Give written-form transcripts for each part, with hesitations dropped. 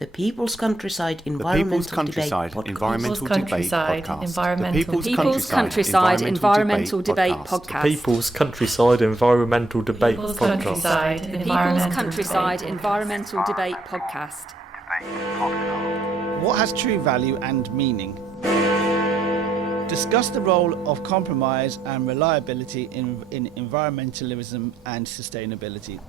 The People's Countryside The People's Environmental Countryside Debate Environmental Debate Podcast. People's Countryside Environmental Debate Podcast. People's Countryside Environmental Debate Podcast. People's Countryside Environmental Debate Podcast. What has true value and meaning? Discuss the role of compromise and reliability in environmentalism and sustainability.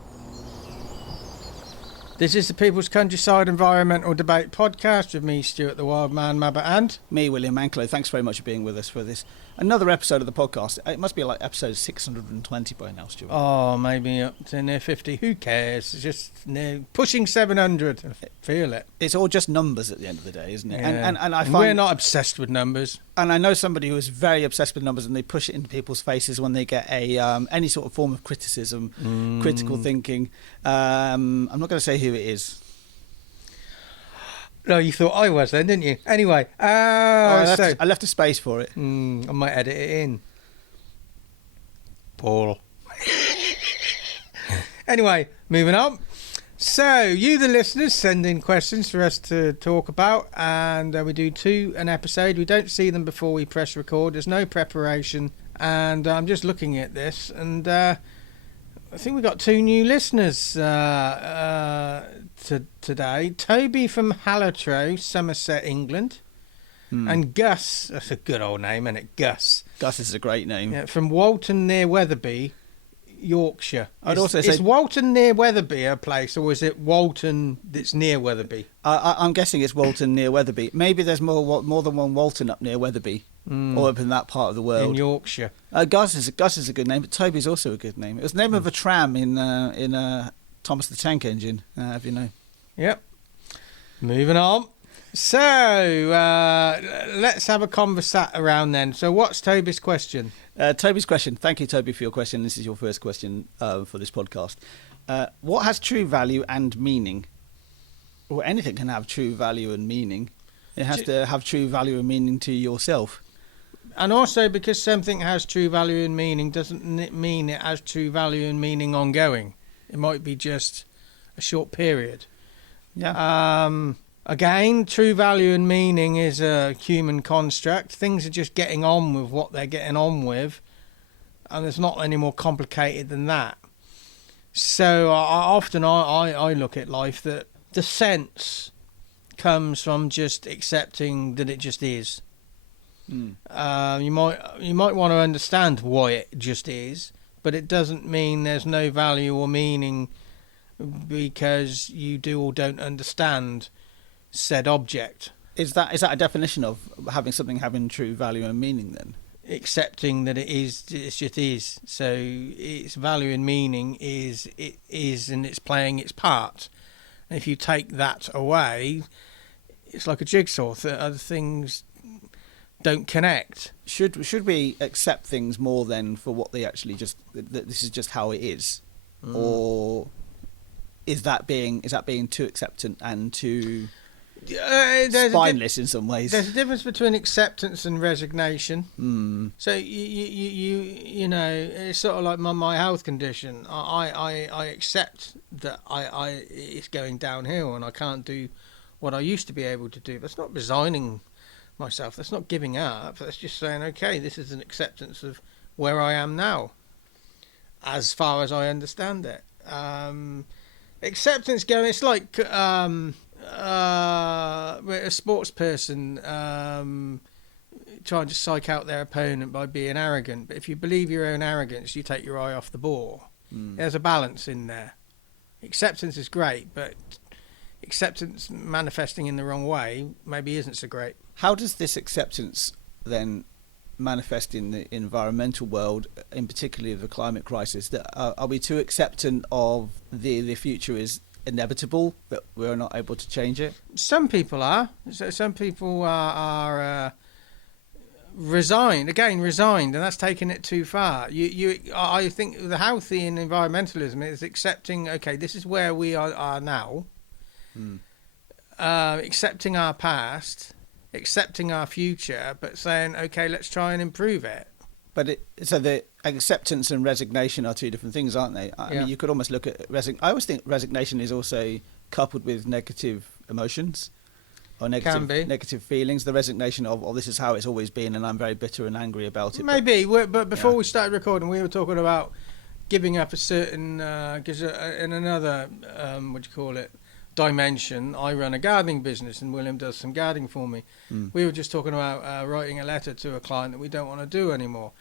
This is the People's Countryside Environmental Debate Podcast with me, Stuart the Wild Man Mabber, and me, William Anklow. Thanks very much for being with us for this another episode of the podcast. It must be like episode 620 by now, Stuart. Oh, maybe up to near 50. Who cares? It's just near pushing 700. I feel it. It's all just numbers at the end of the day, isn't it? Yeah. And I find we're not obsessed with numbers. And I know somebody who is very obsessed with numbers, and they push it into people's faces when they get a any sort of form of criticism, critical thinking. I'm not going to say who it is. No, you thought I was then, didn't you? Anyway, I left a space for it. I might edit it in. Paul. Anyway, moving on. So, you the listeners send in questions for us to talk about, and we do two an episode. We don't see them before we press record. There's no preparation, and I'm just looking at this, and I think we got two new listeners today. Toby from Hallertrow, Somerset, England, and Gus. That's a good old name, isn't it? Gus. Gus is a great name. Yeah, from Walton near Wetherby, Yorkshire. I'd also say, is Walton near Wetherby a place, or is it Walton that's near Wetherby? I'm guessing it's Walton near Wetherby. Maybe there's more than one Walton up near Wetherby, or up in that part of the world. In Yorkshire. Gus is a good name, but Toby's also a good name. It was the name of a tram in Thomas the Tank Engine, if you know. Yep. Moving on. So, let's have a conversat around then. So, what's Toby's question? Toby's question. Thank you, Toby, for your question. This is your first question for this podcast. What has true value and meaning? Well, anything can have true value and meaning. It has to have true value and meaning to yourself. And also, because something has true value and meaning doesn't mean it has true value and meaning ongoing. It might be just a short period. Yeah. Again, true value and meaning is a human construct. Things are just getting on with what they're getting on with, and it's not any more complicated than that. So often I look at life that the sense comes from just accepting that it just is. You might want to understand why it just is, but it doesn't mean there's no value or meaning because you do or don't understand said object. Is that a definition of having something having true value and meaning then? Accepting that it just is. So its value and meaning is it is, and it's playing its part. And if you take that away, it's like a jigsaw. Other things don't connect. Should we accept things more than for what they actually just? That this is just how it is, or is that being too acceptant and too spineless in some ways? There's a difference between acceptance and resignation. So you know, it's sort of like my health condition. I accept that it's going downhill and I can't do what I used to be able to do. That's not resigning myself. That's not giving up. That's just saying, okay, this is an acceptance of where I am now, as far as I understand it. Acceptance going. It's like a sports person trying to psych out their opponent by being arrogant. But if you believe your own arrogance, you take your eye off the ball. There's a balance in there. Acceptance is great, but acceptance manifesting in the wrong way maybe isn't so great. How does this acceptance then manifest in the environmental world, in particular the climate crisis? Are we too acceptant of the future is inevitable, that we're not able to change it? Some people are. Some people are resigned, and that's taking it too far. I think the healthy in environmentalism is accepting, okay, this is where we are now, accepting our past, accepting our future, but saying, okay, let's try and improve it. But so the acceptance and resignation are two different things, aren't they? I mean, you could almost look at I always think resignation is also coupled with negative emotions or Can be. negative feelings. The resignation of, oh, this is how it's always been, and I'm very bitter and angry about it. Maybe, but before we started recording, we were talking about giving up a certain, because in another, dimension, I run a gardening business and William does some gardening for me. We were just talking about writing a letter to a client that we don't want to do anymore.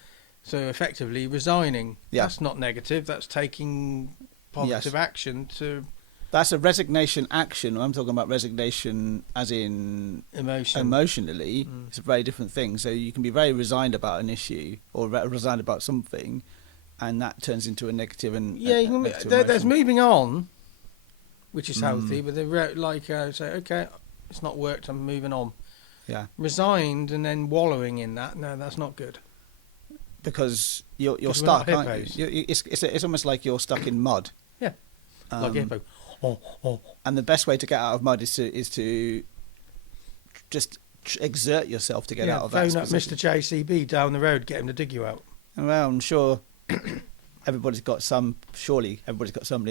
So effectively resigning. Yeah. That's not negative, that's taking positive action to... That's a resignation action. I'm talking about resignation as in emotionally. It's a very different thing. So you can be very resigned about an issue or resigned about something, and that turns into a negative and there's moving on, which is healthy, but they're say, okay, it's not worked, I'm moving on. Yeah. Resigned and then wallowing in that, no, that's not good. Because you're stuck, aren't you? It's almost like you're stuck in mud. Yeah. Like a hippo. And the best way to get out of mud is to just exert yourself to get out of that. Phone up Mr. JCB down the road, get him to dig you out. Well, I'm sure everybody's got somebody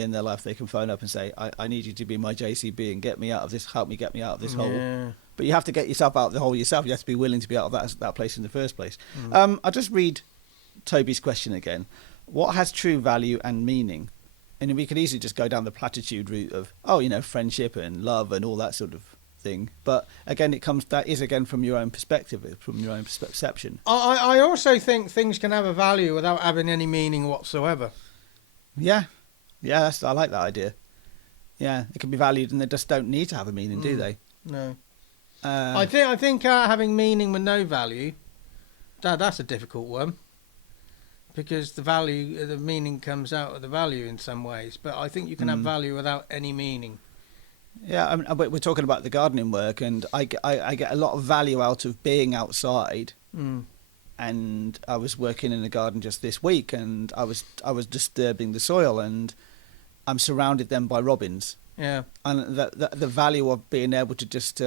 in their life they can phone up and say, I need you to be my JCB and get me out of this, help me get me out of this hole. But you have to get yourself out of the hole yourself. You have to be willing to be out of that place in the first place. I'll just read Toby's question again. What has true value and meaning? And we could easily just go down the platitude route of, friendship and love and all that sort of thing. But again, that is from your own perspective, from your own perception. I also think things can have a value without having any meaning whatsoever. Yeah, I like that idea. Yeah, it can be valued and they just don't need to have a meaning, do they? No. I think having meaning with no value, that's a difficult one. Because the meaning comes out of the value in some ways. But I think you can have value without any meaning. Yeah, we're talking about the gardening work, and I get a lot of value out of being outside. And I was working in the garden just this week, and I was disturbing the soil, and I'm surrounded then by robins. Yeah. And the value of being able to just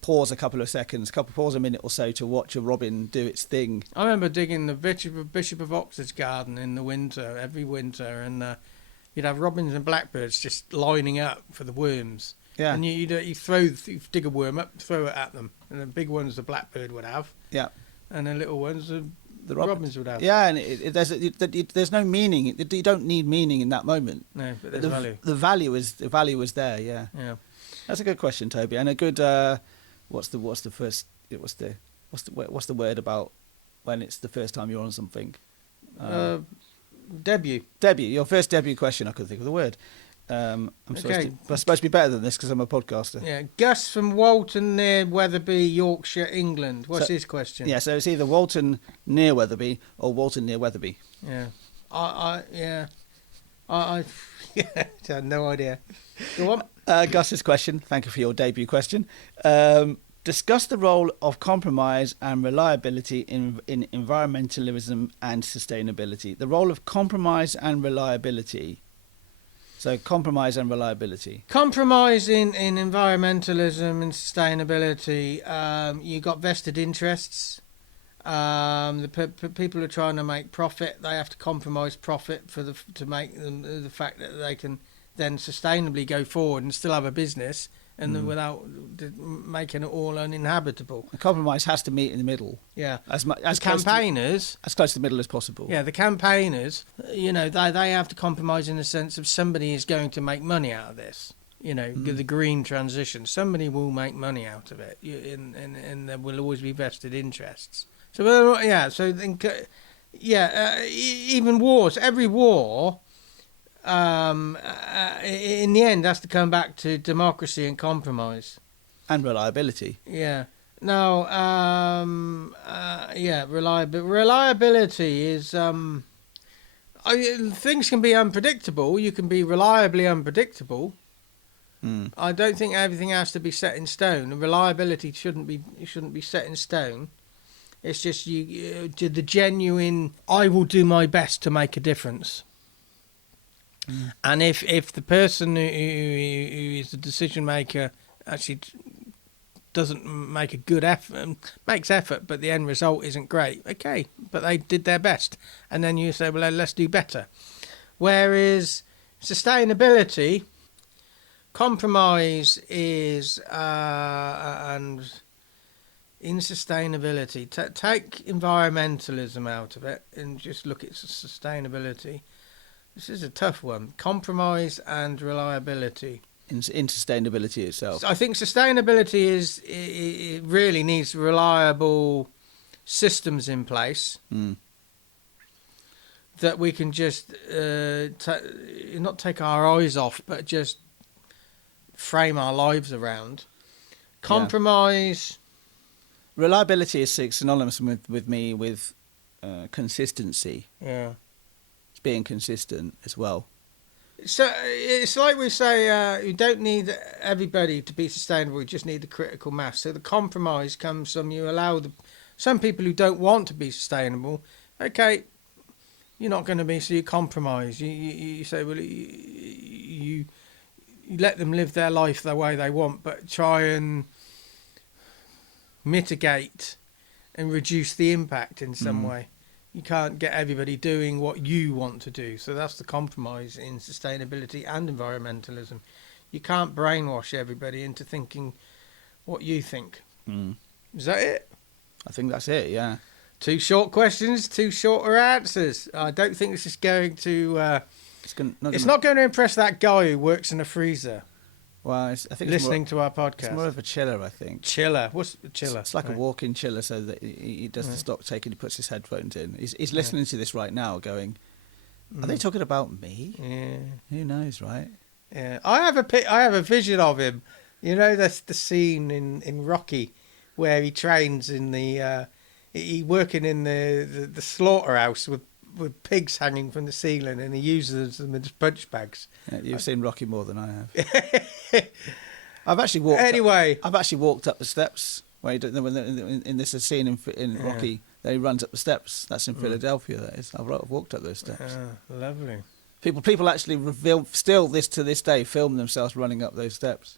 pause a couple of seconds, pause a minute or so to watch a robin do its thing. I remember digging the Bishop of Oxford's garden in the winter, every winter, and you'd have robins and blackbirds just lining up for the worms. Yeah. And you dig a worm up, throw it at them, and the big ones the blackbird would have. Yeah. And the little ones the robins would have. Yeah, and there's no meaning. You don't need meaning in that moment. No, but there's value. The value is there. Yeah. Yeah. That's a good question, Toby, and a good. What's the word about when it's the first time you're on something? Debut. Your first debut question. I couldn't think of the word. I'm supposed to be better than this because I'm a podcaster. Yeah, Gus from Walton near Wetherby, Yorkshire, England. What's his question? Yeah, so it's either Walton near Wetherby or Walton near Wetherby. Yeah, I had no idea. Go on. Gus's question. Thank you for your debut question. Discuss the role of compromise and reliability in environmentalism and sustainability. The role of compromise and reliability. So compromise and reliability. Compromise in environmentalism and sustainability. You got vested interests. The people who are trying to make profit, they have to compromise profit to make them the fact that they can then sustainably go forward and still have a business and without making it all uninhabitable. The compromise has to meet in the middle. Yeah. As campaigners, as close to the middle as possible. Yeah, the campaigners, they have to compromise in the sense of somebody is going to make money out of this. The green transition. Somebody will make money out of it, and there will always be vested interests. So even wars. Every war, in the end, has to come back to democracy and compromise and reliability. Yeah. Now, reliability is. Things can be unpredictable. You can be reliably unpredictable. I don't think everything has to be set in stone. Reliability shouldn't be set in stone. It's just you do the genuine. I will do my best to make a difference. And if the person who is the decision maker actually doesn't make a good effort, makes effort, but the end result isn't great, okay, but they did their best, and then you say, well, let's do better. Whereas sustainability, Compromise is and in sustainability. Take environmentalism out of it and just look at sustainability. This is a tough one. Compromise and reliability. In sustainability itself. I think sustainability it really needs reliable systems in place that we can just not take our eyes off, but just frame our lives around. Compromise. Reliability is synonymous with me with consistency. Yeah. It's being consistent as well. So it's like we say, you don't need everybody to be sustainable. You just need the critical mass. So the compromise comes from you allow some people who don't want to be sustainable. Okay, you're not going to be, so you compromise. You say, well, you let them live their life the way they want, but try and mitigate and reduce the impact in some way. You can't get everybody doing what you want to do. So that's the compromise in sustainability and environmentalism. You can't brainwash everybody into thinking what you think. Is that it? I think that's it, yeah. 2 short questions, 2 shorter answers. I don't think this is going to... it's not going to impress that guy who works in a freezer. Well, I think listening to our podcast. It's more of a chiller, I think. Chiller. What's a chiller? It's like a walk-in chiller, so that he doesn't stop taking. He puts his headphones in. He's listening to this right now, going, "Are they talking about me? Yeah. Who knows, right?" Yeah. I have a vision of him. You know, that's the scene in Rocky where he trains in the he working in the slaughterhouse with pigs hanging from the ceiling, and he uses them as punch bags. Yeah, you've seen Rocky more than I have. I've actually walked up the steps. Where in this scene in Rocky, he runs up the steps. That's in Philadelphia. That is. I've walked up those steps. Lovely. People actually still to this day film themselves running up those steps.